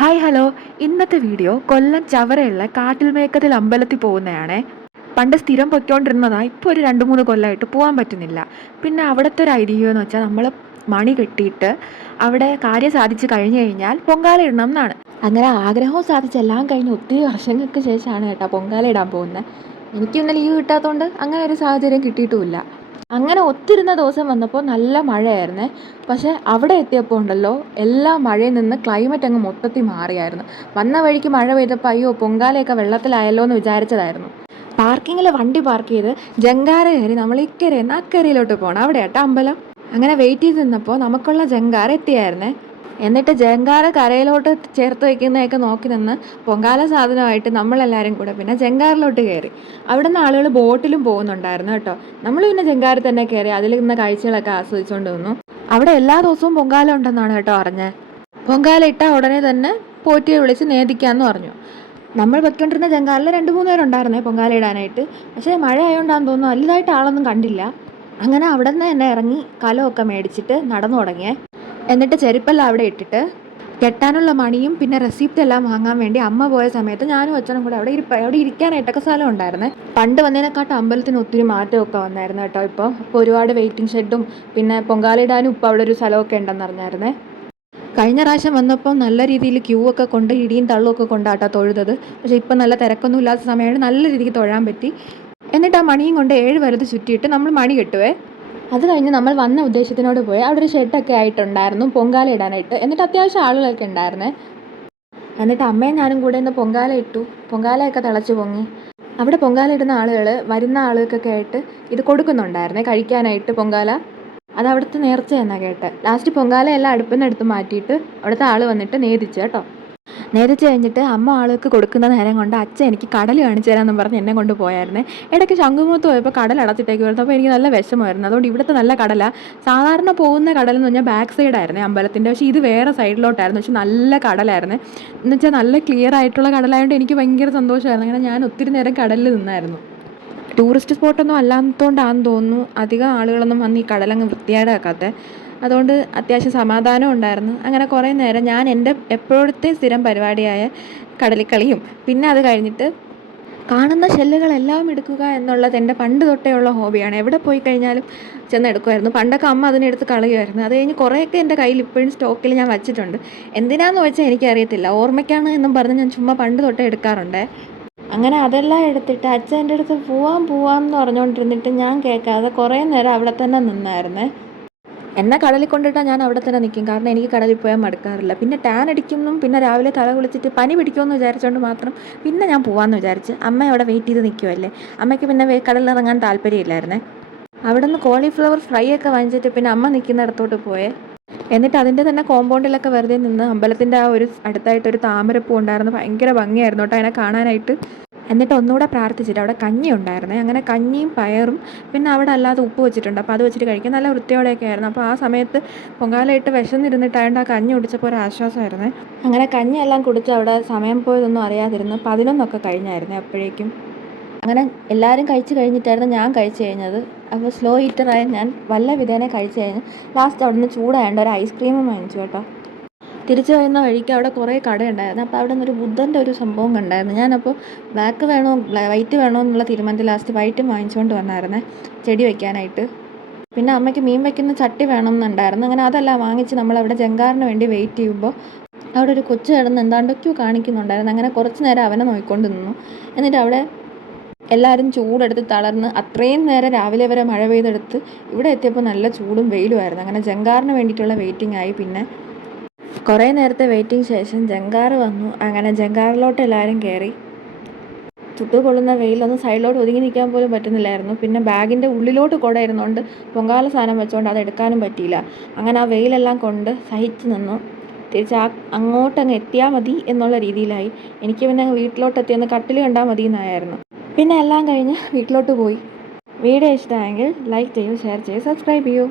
Hi hello. ഇന്നത്തെ video കൊല്ലം ചവറയുള്ള കാട്ടിൽമേക്കതിൽ അമ്പലത്തിൽ പോകുന്നതാണേ. പണ്ട് സ്ഥിരം പൊയ്ക്കൊണ്ടിരുന്നതാണ്, ഇപ്പോൾ ഒരു 2-3 കൊല്ലമായിട്ട് പോകാൻ പറ്റുന്നില്ല. പിന്നെ അവിടുത്തെ ഒരു ഐതിഹ്യം എന്ന് വെച്ചാൽ നമ്മൾ മണി കെട്ടിയിട്ട് അവിടെ കാര്യം സാധിച്ച് കഴിഞ്ഞ് കഴിഞ്ഞാൽ പൊങ്കാല ഇടണം എന്നാണ്. അങ്ങനെ ആഗ്രഹവും സാധിച്ചെല്ലാം കഴിഞ്ഞ് ഒത്തിരി വർഷങ്ങൾക്ക് ശേഷമാണ് കേട്ടോ പൊങ്കാല ഇടാൻ പോകുന്നത്. എനിക്കൊന്നും ലീവ് കിട്ടാത്തതുകൊണ്ട് അങ്ങനെ ഒരു സാഹചര്യം കിട്ടിയിട്ടുമില്ല. അങ്ങനെ ഒത്തിരുന്ന ദിവസം വന്നപ്പോൾ നല്ല മഴയായിരുന്നേ. പക്ഷേ അവിടെ എത്തിയപ്പോൾ ഉണ്ടല്ലോ, എല്ലാ മഴയിൽ നിന്ന് ക്ലൈമറ്റ് അങ്ങ് മൊത്തത്തിൽ മാറിയായിരുന്നു. വന്ന വഴിക്ക് മഴ പെയ്തപ്പോൾ അയ്യോ പൊങ്കാലയൊക്കെ വെള്ളത്തിലായല്ലോ എന്ന് വിചാരിച്ചതായിരുന്നു. പാർക്കിങ്ങിൽ വണ്ടി പാർക്ക് ചെയ്ത് ജങ്കാര കയറി നമ്മൾ ഇക്കരയിൽ നിന്ന് അക്കരയിലോട്ട് പോകണം. അവിടെ ആട്ടോ അമ്പലം. അങ്ങനെ വെയിറ്റ് ചെയ്ത് നിന്നപ്പോൾ നമുക്കുള്ള ജങ്കാര എത്തിയായിരുന്നേ. എന്നിട്ട് ജങ്കാര കരയിലോട്ട് ചേർത്ത് വയ്ക്കുന്നതൊക്കെ നോക്കി നിന്ന് പൊങ്കാല സാധനമായിട്ട് നമ്മളെല്ലാവരും കൂടെ പിന്നെ ജങ്കാറിലോട്ട് കയറി. അവിടെ നിന്ന് ആളുകൾ ബോട്ടിലും പോകുന്നുണ്ടായിരുന്നു കേട്ടോ. നമ്മൾ പിന്നെ ജങ്കാറിൽ തന്നെ കയറി അതിൽ നിന്ന് കാഴ്ചകളൊക്കെ ആസ്വദിച്ചുകൊണ്ട് നിന്നു. അവിടെ എല്ലാ ദിവസവും പൊങ്കാല ഉണ്ടെന്നാണ് കേട്ടോ അറിഞ്ഞത്. പൊങ്കാല ഇട്ടാൽ ഉടനെ തന്നെ പോറ്റിയെ വിളിച്ച് നേദിക്കാമെന്ന് പറഞ്ഞു. നമ്മൾ വെക്കൊണ്ടിരുന്ന ജങ്കാറിൽ 2-3 പേരുണ്ടായിരുന്നേ പൊങ്കാല ഇടാനായിട്ട്. പക്ഷേ മഴ ആയതുകൊണ്ടാണെന്ന് തോന്നുന്നു വലുതായിട്ട് ആളൊന്നും കണ്ടില്ല. അങ്ങനെ അവിടെ നിന്ന് തന്നെ ഇറങ്ങി കലമൊക്കെ മേടിച്ചിട്ട് നടന്നു തുടങ്ങിയേ. എന്നിട്ട് ചെരുപ്പെല്ലാം അവിടെ ഇട്ടിട്ട് കെട്ടാനുള്ള മണിയും പിന്നെ റെസിപ്റ്റ് എല്ലാം വാങ്ങാൻ വേണ്ടി അമ്മ പോയ സമയത്ത് ഞാനും അച്ഛനും കൂടെ അവിടെ ഇരിക്കാനായിട്ടൊക്കെ സ്ഥലം ഉണ്ടായിരുന്നേ. പണ്ട് വന്നതിനെക്കാട്ടും അമ്പലത്തിന് ഒത്തിരി മാറ്റമൊക്കെ വന്നായിരുന്നു കേട്ടോ. ഇപ്പോൾ ഒരുപാട് വെയിറ്റിംഗ് ഷെഡും പിന്നെ പൊങ്കാലയിടാനും ഇപ്പോൾ അവിടെ ഒരു സ്ഥലമൊക്കെ ഉണ്ടെന്ന് അറിഞ്ഞായിരുന്നേ. കഴിഞ്ഞ പ്രാവശ്യം വന്നപ്പോൾ നല്ല രീതിയിൽ ക്യൂ ഒക്കെ കൊണ്ട് ഇടിയും തള്ളുമൊക്കെ കൊണ്ടാട്ടോ തൊഴുതത്. പക്ഷേ ഇപ്പം നല്ല തിരക്കൊന്നും ഇല്ലാത്ത സമയമാണ്, നല്ല രീതിക്ക് തൊഴാൻ പറ്റി. എന്നിട്ട് ആ മണിയും കൊണ്ട് 7 വലത് ചുറ്റിയിട്ട് നമ്മൾ മണി കെട്ടുവേ. അത് കഴിഞ്ഞ് നമ്മൾ വന്ന ഉദ്ദേശത്തിനോട് പോയി അവിടെ ഒരു ഷെഡൊക്കെ ആയിട്ടുണ്ടായിരുന്നു പൊങ്കാല ഇടാനായിട്ട്. എന്നിട്ട് അത്യാവശ്യം ആളുകളൊക്കെ ഉണ്ടായിരുന്നേ. എന്നിട്ട് അമ്മയും ഞാനും കൂടെ ഇന്ന് പൊങ്കാല ഇട്ടു. പൊങ്കാലയൊക്കെ തിളച്ച് പൊങ്ങി. അവിടെ പൊങ്കാല ഇടുന്ന ആളുകൾ വരുന്ന ആളുകൾക്കൊക്കെ ആയിട്ട് ഇത് കൊടുക്കുന്നുണ്ടായിരുന്നേ കഴിക്കാനായിട്ട് പൊങ്കാല. അത് അവിടുത്തെ നേർച്ച എന്നാണ് കേട്ടത്. ലാസ്റ്റ് പൊങ്കാലയെല്ലാം അടുപ്പിൽ നിന്ന് എടുത്ത് മാറ്റിയിട്ട് അവിടുത്തെ ആൾ വന്നിട്ട് നേദിച്ചു കേട്ടോ. നേദിച്ച് കഴിഞ്ഞിട്ട് അമ്മ ആൾക്ക് കൊടുക്കുന്ന നേരം കൊണ്ട് അച്ഛൻ എനിക്ക് കടൽ കാണിച്ചു തരാമെന്നും പറഞ്ഞ് എന്നെ കൊണ്ട് പോയായിരുന്നേ. ഇടയ്ക്ക് ശംഖുമുഖത്ത് പോയപ്പോൾ കടൽ അടച്ചിട്ടേക്ക് വരുന്നത്. അപ്പോൾ എനിക്ക് നല്ല വിഷമമായിരുന്നു. അതുകൊണ്ട് ഇവിടുത്തെ നല്ല കടലാണ്. സാധാരണ പോകുന്ന കടലെന്ന് പറഞ്ഞാൽ ബാക്ക് സൈഡായിരുന്നേ അമ്പലത്തിൻ്റെ. പക്ഷേ ഇത് വേറെ സൈഡിലോട്ടായിരുന്നു. പക്ഷെ നല്ല കടലായിരുന്നു. എന്ന് വെച്ചാൽ നല്ല ക്ലിയർ ആയിട്ടുള്ള കടലായതുകൊണ്ട് എനിക്ക് ഭയങ്കര സന്തോഷമായിരുന്നു. അങ്ങനെ ഞാൻ ഒത്തിരി നേരം കടലിൽ നിന്നായിരുന്നു. ടൂറിസ്റ്റ് സ്പോട്ടൊന്നും അല്ലാത്തതുകൊണ്ടാണെന്ന് തോന്നുന്നു അധികം ആളുകളൊന്നും വന്ന് ഈ കടലങ്ങ് വൃത്തികേടാക്കാത്തത്. അതുകൊണ്ട് അത്യാവശ്യം സമാധാനം ഉണ്ടായിരുന്നു. അങ്ങനെ കുറേ നേരം ഞാൻ എൻ്റെ എപ്പോഴത്തെ സ്ഥിരം പരിപാടിയായ കടലിക്കളിയും പിന്നെ അത് കഴിഞ്ഞിട്ട് കാണുന്ന ഷെല്ലുകളെല്ലാം എടുക്കുക എന്നുള്ളത് എൻ്റെ പണ്ട് തൊട്ടേ ഉള്ള ഹോബിയാണ്. എവിടെ പോയി കഴിഞ്ഞാലും ചെന്ന് എടുക്കുമായിരുന്നു. പണ്ടൊക്കെ അമ്മ അതിനെടുത്ത് കളയുമായിരുന്നു. അത് കഴിഞ്ഞ് കുറേയൊക്കെ എൻ്റെ കയ്യിൽ ഇപ്പോഴും സ്റ്റോക്കിൽ ഞാൻ വച്ചിട്ടുണ്ട്. എന്തിനാണെന്ന് വെച്ചാൽ എനിക്കറിയത്തില്ല, ഓർമ്മയ്ക്കാണ് എന്നും പറഞ്ഞ് ഞാൻ ചുമ്മാ പണ്ട് തൊട്ടേ എടുക്കാറുണ്ട്. അങ്ങനെ അതെല്ലാം എടുത്തിട്ട് അച്ഛൻ എൻ്റെ അടുത്ത് പോവാം എന്ന് പറഞ്ഞുകൊണ്ടിരുന്നിട്ട് ഞാൻ കേൾക്കാതെ കുറേ നേരം അവിടെ തന്നെ നിന്നായിരുന്നേ. എന്നെ കടലിൽ കൊണ്ടിട്ടാൽ ഞാൻ അവിടെ തന്നെ നിൽക്കും. കാരണം എനിക്ക് കടലിൽ പോയാൽ മടുക്കാറില്ല. പിന്നെ ടാൻ അടിക്കുമെന്നും പിന്നെ രാവിലെ തല കുളിച്ചിട്ട് പനി പിടിക്കുമെന്ന് വിചാരിച്ചുകൊണ്ട് മാത്രം പിന്നെ ഞാൻ പോകാമെന്ന് വിചാരിച്ച് അമ്മ അവിടെ വെയിറ്റ് ചെയ്ത് നിൽക്കുമല്ലേ. അമ്മയ്ക്ക് പിന്നെ കടലിലിറങ്ങാൻ താല്പര്യമില്ലായിരുന്നേ. അവിടെ നിന്ന് കോളിഫ്ലവർ ഫ്രൈ ഒക്കെ വാങ്ങിച്ചിട്ട് പിന്നെ അമ്മ നിൽക്കുന്നിടത്തോട്ട് പോയേ. എന്നിട്ട് അതിൻ്റെ തന്നെ കോമ്പൗണ്ടിലൊക്കെ വെറുതെ നിന്ന് അമ്പലത്തിൻ്റെ ആ ഒരു അടുത്തായിട്ടൊരു താമരപ്പൂ ഉണ്ടായിരുന്നു. ഭയങ്കര ഭംഗിയായിരുന്നു കേട്ടോ അതിനെ കാണാനായിട്ട്. എന്നിട്ട് ഒന്നുകൂടെ പ്രാർത്ഥിച്ചിട്ട് അവിടെ കഞ്ഞി ഉണ്ടായിരുന്നേ. അങ്ങനെ കഞ്ഞിയും പയറും പിന്നെ അവിടെ അല്ലാതെ ഉപ്പ് വെച്ചിട്ടുണ്ട്. അപ്പോൾ അത് വെച്ചിട്ട് കഴിക്കാൻ നല്ല വൃത്തിയോടെയൊക്കെ ആയിരുന്നു. അപ്പോൾ ആ സമയത്ത് പൊങ്കാലയിട്ട് വിശന്നിരുന്നിട്ടായതുകൊണ്ട് ആ കഞ്ഞി കുടിച്ചപ്പോൾ ഒരു ആശ്വാസമായിരുന്നേ. അങ്ങനെ കഞ്ഞിയെല്ലാം കുടിച്ച് അവിടെ സമയം പോയതൊന്നും അറിയാതിരുന്നു. 11 കഴിഞ്ഞായിരുന്നേ അപ്പോഴേക്കും. അങ്ങനെ എല്ലാവരും കഴിച്ച് കഴിഞ്ഞിട്ടായിരുന്നു ഞാൻ കഴിച്ച് കഴിഞ്ഞത്. അപ്പോൾ സ്ലോ ഈറ്ററായ ഞാൻ വല്ല വിധേനെ കഴിച്ച് കഴിഞ്ഞ് ലാസ്റ്റ് അവിടെ നിന്ന് ചൂടായതുകൊണ്ട് ഒരു ഐസ്ക്രീമും വാങ്ങിച്ചു കേട്ടോ. തിരിച്ചു വരുന്ന വഴിക്ക് അവിടെ കുറേ കടയുണ്ടായിരുന്നു. അപ്പോൾ അവിടെ നിന്നൊരു ബുദ്ധൻ്റെ ഒരു സംഭവം കണ്ടായിരുന്നു. ഞാനപ്പോൾ ബ്ലാക്ക് വേണോ വൈറ്റ് വേണോ എന്നുള്ള തീരുമാനത്തിൽ ലാസ്റ്റ് വൈറ്റും വാങ്ങിച്ചുകൊണ്ട് വന്നായിരുന്നേ ചെടി വയ്ക്കാനായിട്ട്. പിന്നെ അമ്മയ്ക്ക് മീൻ വയ്ക്കുന്ന ചട്ടി വേണമെന്നുണ്ടായിരുന്നു. അങ്ങനെ അതെല്ലാം വാങ്ങിച്ച് നമ്മളവിടെ ജങ്കാറിന് വേണ്ടി വെയിറ്റ് ചെയ്യുമ്പോൾ അവിടെ ഒരു കൊച്ചു കിടന്ന് എന്താണ്ടൊക്കെയോ കാണിക്കുന്നുണ്ടായിരുന്നു. അങ്ങനെ കുറച്ച് നേരം അവനെ നോക്കിക്കൊണ്ട് നിന്നു. എന്നിട്ട് അവിടെ എല്ലാവരും ചൂടെടുത്ത് തളർന്ന് അത്രയും നേരം രാവിലെ വരെ മഴ പെയ്തെടുത്ത് ഇവിടെ എത്തിയപ്പോൾ നല്ല ചൂടും വെയിലുമായിരുന്നു. അങ്ങനെ ജങ്കാറിന് വേണ്ടിയിട്ടുള്ള വെയിറ്റിംഗ് ആയി. പിന്നെ കുറേ നേരത്തെ വെയിറ്റിംഗ് ശേഷം ജങ്കാറ് വന്നു. അങ്ങനെ ജങ്കാറിലോട്ട് എല്ലാവരും കയറി. ചുട്ടുകൊള്ളുന്ന വെയിലൊന്നും സൈഡിലോട്ട് ഒതുങ്ങി നിൽക്കാൻ പോലും പറ്റുന്നില്ലായിരുന്നു. പിന്നെ ബാഗിൻ്റെ ഉള്ളിലോട്ട് കുട ഇരുന്നുകൊണ്ട് പൊങ്കാല സാധനം വെച്ചുകൊണ്ട് അത് എടുക്കാനും പറ്റിയില്ല. അങ്ങനെ ആ വെയിലെല്ലാം കൊണ്ട് സഹിച്ച് നിന്നു. തിരിച്ച് അങ്ങോട്ടങ്ങ് എത്തിയാൽ മതി എന്നുള്ള രീതിയിലായി. എനിക്ക് പിന്നെ വീട്ടിലോട്ട് എത്തിയെന്ന് കട്ടിൽ കണ്ടാൽ മതി എന്നായിരുന്നു. പിന്നെ എല്ലാം കഴിഞ്ഞ് വീട്ടിലോട്ട് പോയി. വീഡിയോ ഇഷ്ടമായെങ്കിൽ ലൈക്ക് ചെയ്യൂ, ഷെയർ ചെയ്യൂ, സബ്സ്ക്രൈബ് ചെയ്യൂ.